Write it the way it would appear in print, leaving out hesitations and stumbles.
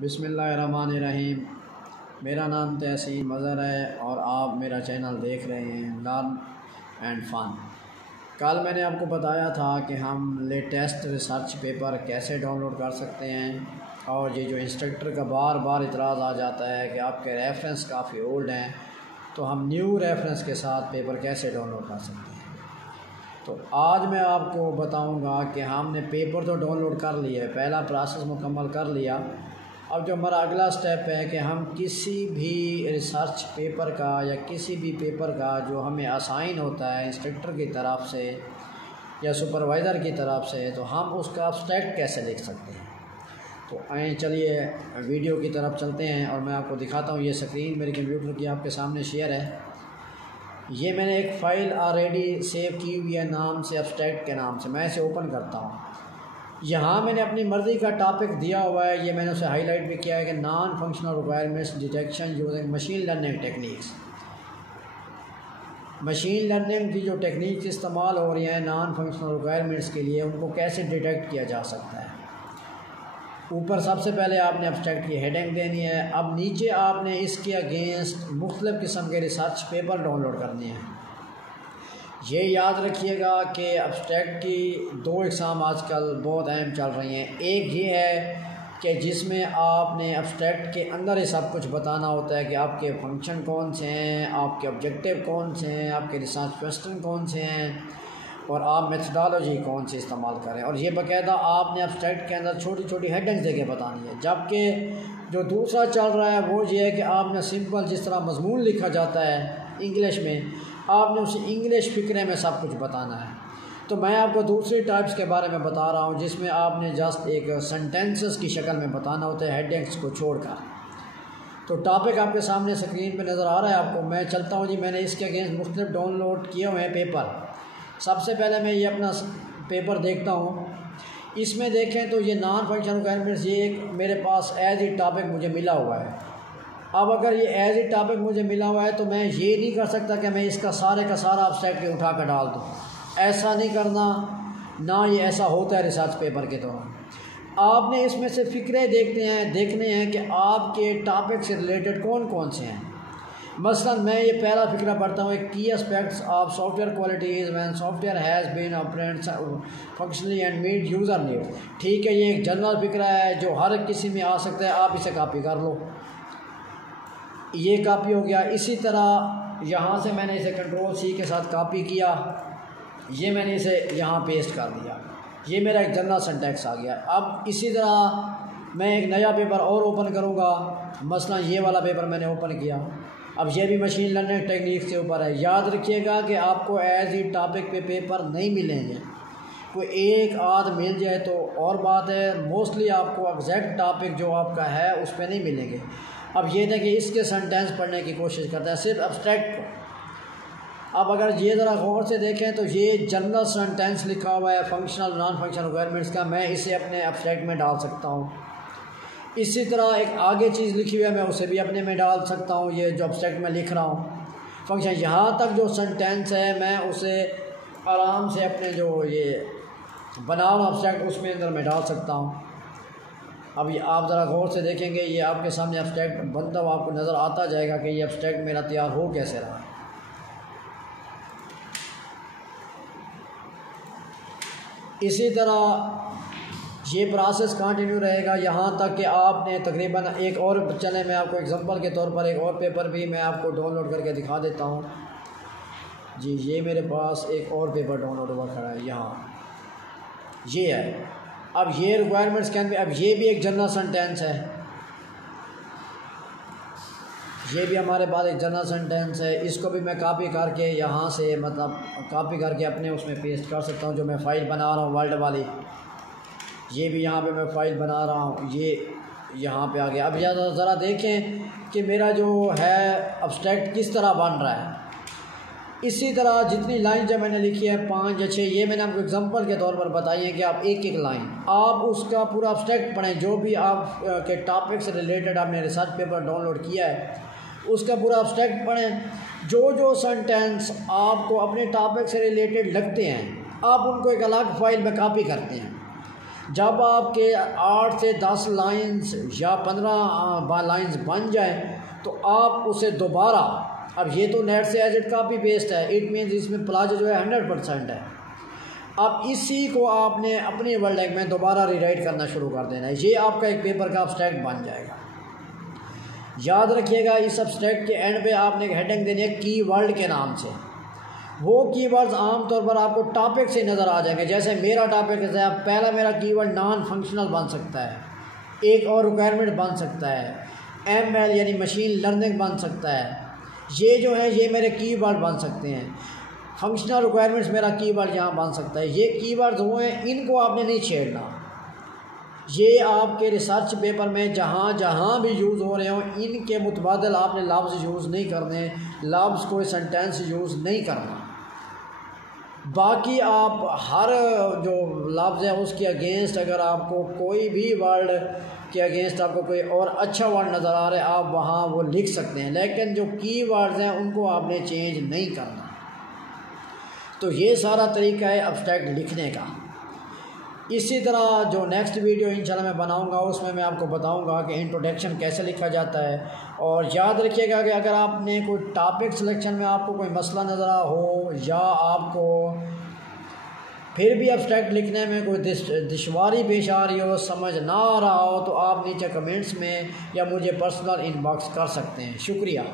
बिस्मिल्लाहिर्रहमानिर्रहीम। मेरा नाम तहसीन मज़हर है और आप मेरा चैनल देख रहे हैं लर्न एंड फ़न। कल मैंने आपको बताया था कि हम लेटेस्ट रिसर्च पेपर कैसे डाउनलोड कर सकते हैं, और ये जो इंस्ट्रक्टर का बार बार इतराज़ आ जाता है कि आपके रेफरेंस काफ़ी ओल्ड हैं, तो हम न्यू रेफरेंस के साथ पेपर कैसे डाउनलोड कर सकते हैं। तो आज मैं आपको बताऊंगा कि हमने पेपर तो डाउनलोड कर लिया है, पहला प्रोसेस मुकम्मल कर लिया। अब जो हमारा अगला स्टेप है कि हम किसी भी रिसर्च पेपर का या किसी भी पेपर का जो हमें असाइन होता है इंस्ट्रक्टर की तरफ से या सुपरवाइज़र की तरफ से, तो हम उसका अब्स्ट्रैक्ट कैसे लिख सकते हैं। तो आए चलिए वीडियो की तरफ चलते हैं और मैं आपको दिखाता हूँ। ये स्क्रीन मेरे कंप्यूटर की आपके सामने शेयर है। ये मैंने एक फ़ाइल ऑलरेडी सेव की हुई है नाम से, अब्स्ट्रैक्ट के नाम से। मैं इसे ओपन करता हूँ। यहाँ मैंने अपनी मर्ज़ी का टॉपिक दिया हुआ है, ये मैंने उसे हाईलाइट भी किया है कि non functional requirements detection using machine learning techniques. Machine learning की जो टेक्निक्स इस्तेमाल हो रही हैं नॉन फंक्शनल रिक्वायरमेंट्स के लिए, उनको कैसे डिटेक्ट किया जा सकता है। ऊपर सबसे पहले आपने अब्स्ट्रैक्ट की हेडिंग देनी है। अब नीचे आपने इसके अगेंस्ट मुख्तलिफ़ किस्म के रिसर्च पेपर डाउनलोड करने हैं। ये याद रखिएगा कि अब्स्ट्रैक्ट की दो इकसाम आजकल बहुत अहम चल रही हैं। एक ये है कि जिसमें आपने अब्स्ट्रैक्ट के अंदर ही सब कुछ बताना होता है कि आपके फंक्शन कौन से हैं, आपके ऑब्जेक्टिव कौन से हैं, आपके रिसर्च क्वेश्चन कौन से हैं और आप मेथडोलॉजी कौन सी इस्तेमाल करें। और ये बाकायदा आपने अब्स्ट्रैक्ट के अंदर छोटी छोटी हेडिंग्स देके बतानी है। जबकि जो दूसरा चल रहा है वो ये है कि आपने सिंपल जिस तरह मजमून लिखा जाता है इंग्लिश में, आपने उसे इंग्लिश फ़िक्रे में सब कुछ बताना है। तो मैं आपको दूसरी टाइप्स के बारे में बता रहा हूँ जिसमें आपने जस्ट एक सेंटेंसेस की शक्ल में बताना होता है हेडिंग्स को छोड़कर। तो टॉपिक आपके सामने स्क्रीन पे नज़र आ रहा है आपको। मैं चलता हूँ जी। मैंने इसके अगेंस्ट मुख्तलिफ डाउनलोड किए हुए हैं पेपर। सबसे पहले मैं ये अपना पेपर देखता हूँ। इसमें देखें तो ये नॉन फंक्शनल रिक्वायरमेंट्स, ये एक मेरे पास एज ए टॉपिक मुझे मिला हुआ है। अब अगर ये एज ए टॉपिक मुझे मिला हुआ है तो मैं ये नहीं कर सकता कि मैं इसका सारे का सारा अब्स्ट्रैक्ट उठा कर डाल दूँ। ऐसा नहीं करना, ना ये ऐसा होता है रिसर्च पेपर के दौरान। आपने इसमें से फ़िक्रे देखने हैं कि आपके टॉपिक से रिलेटेड कौन कौन से हैं। मसलन मैं ये पहला फ़िक्रा पढ़ता हूँ, एक की aspects of software qualities when software has been operate functionally and meet user need. ठीक है, ये एक जनरल फ़िक्रा है जो हर किसी में आ सकता है, आप इसे कॉपी कर लो। ये कॉपी हो गया। इसी तरह यहाँ से मैंने इसे कंट्रोल सी के साथ कॉपी किया, ये मैंने इसे यहाँ पेस्ट कर दिया। ये मेरा एक जनरल सिंटैक्स आ गया। अब इसी तरह मैं एक नया पेपर और ओपन करूँगा। मसलन ये वाला पेपर मैंने ओपन किया। अब ये भी मशीन लर्निंग टेक्निक के ऊपर है। याद रखिएगा कि आपको एज ई टॉपिक पे पेपर नहीं मिलेंगे, कोई एक आध मिल जाए तो और बात है। मोस्टली आपको एग्जैक्ट टॉपिक जो आपका है उस पर नहीं मिलेंगे। अब ये देखिए, इसके सेंटेंस पढ़ने की कोशिश करता है सिर्फ अब्स्ट्रैक्ट को। अब अगर ये ज़रा गौर से देखें तो ये जनरल सेंटेंस लिखा हुआ है फंक्शनल नॉन फंक्शनल रिक्वायरमेंट्स का, मैं इसे अपने अब्स्ट्रैक्ट में डाल सकता हूँ। इसी तरह एक आगे चीज़ लिखी हुई है, मैं उसे भी अपने में डाल सकता हूँ। ये जो अब्स्ट्रैक्ट में लिख रहा हूँ फंक्शन, यहाँ तक जो सेंटेंस है मैं उसे आराम से अपने जो ये बना हुआ अब्स्ट्रैक्ट उसमें अंदर मैं डाल सकता हूँ। अब ये आप ज़रा गौर से देखेंगे, ये आपके सामने अब्स्ट्रैक्ट बनता हुआ आपको नज़र आता जाएगा कि ये अब्स्ट्रैक्ट मेरा तैयार हो कैसे रहा है। इसी तरह ये प्रोसेस कंटिन्यू रहेगा यहाँ तक कि आपने तकरीबन एक और चले, मैं आपको एग्जांपल के तौर पर एक और पेपर भी मैं आपको डाउनलोड करके दिखा देता हूँ जी। ये मेरे पास एक और पेपर डाउनलोड हुआ खड़ा है, यहाँ ये है। अब ये रिक्वायरमेंट्स कैन भी, अब ये भी एक जनरल सेंटेंस है, ये भी हमारे पास एक जनरल सेंटेंस है। इसको भी मैं कॉपी करके यहाँ से मतलब कॉपी करके अपने उसमें पेस्ट कर सकता हूँ। जो मैं फ़ाइल बना रहा हूँ वर्ल्ड वाली, ये भी यहाँ पे मैं फ़ाइल बना रहा हूँ, ये यहाँ पे आ गया। अब ज़रा देखें कि मेरा जो है अब्स्ट्रैक्ट किस तरह बन रहा है। इसी तरह जितनी लाइन जब मैंने लिखी है 5 या 6, ये मैंने आपको एग्जांपल के तौर पर बताई है कि आप एक एक लाइन आप उसका पूरा अब्स्ट्रैक्ट पढ़ें। जो भी आप के टॉपिक से रिलेटेड आपने रिसर्च पेपर डाउनलोड किया है उसका पूरा अब्स्ट्रैक्ट पढ़ें। जो जो सेंटेंस आपको अपने टॉपिक से रिलेटेड लगते हैं आप उनको एक अलग फ़ाइल में कॉपी करते हैं। जब आपके 8 से 10 लाइंस या 15 लाइंस बन जाएं तो आप उसे दोबारा, अब ये तो नेट से एज इट कापी पेस्ट है, इट मीन्स इसमें प्लाजो जो है 100% है। अब इसी को आपने अपनी वर्ड में दोबारा रीराइट करना शुरू कर देना है। ये आपका एक पेपर का अब्स्ट्रैक्ट बन जाएगा। याद रखिएगा, इस अब्स्ट्रैक्ट के एंड पे आपने एक हेडिंग देनी है कीवर्ड के नाम से। वो कीवर्ड्स आमतौर पर आपको टॉपिक से नज़र आ जाएंगे। जैसे मेरा टॉपिक है, पहला मेरा कीवर्ड नॉन फंक्शनल बन सकता है, एक और रिक्वायरमेंट बन सकता है, ML यानी मशीन लर्निंग बन सकता है। ये जो है ये मेरे कीवर्ड बन सकते हैं। फंक्शनल रिक्वायरमेंट्स मेरा कीवर्ड यहाँ बन सकता है। ये कीवर्ड्स हुए हैं, इनको आपने नहीं छेड़ना। ये आपके रिसर्च पेपर में जहाँ जहाँ भी यूज़ हो रहे हो इनके मुतबादल आपने लफ्ज़ यूज़ नहीं करने, लफ्ज़ कोई सेंटेंस यूज़ नहीं करना। बाकी आप हर जो लफ्ज़ है उसके अगेंस्ट अगर आपको कोई भी वर्ड के अगेंस्ट आपको कोई और अच्छा वर्ड नज़र आ रहा है आप वहाँ वो लिख सकते हैं, लेकिन जो कीवर्ड्स हैं उनको आपने चेंज नहीं करना। तो ये सारा तरीका है अब्स्ट्रैक्ट लिखने का। इसी तरह जो नेक्स्ट वीडियो इंशाल्लाह मैं बनाऊंगा उसमें मैं आपको बताऊंगा कि इंट्रोडक्शन कैसे लिखा जाता है। और याद रखिएगा कि अगर आपने कोई टॉपिक सिलेक्शन में आपको कोई मसला नज़र हो या आपको फिर भी अब्स्ट्रैक्ट लिखने में कोई दुश्वारी पेश आ रही हो, समझ ना आ रहा हो, तो आप नीचे कमेंट्स में या मुझे पर्सनल इनबॉक्स कर सकते हैं। शुक्रिया।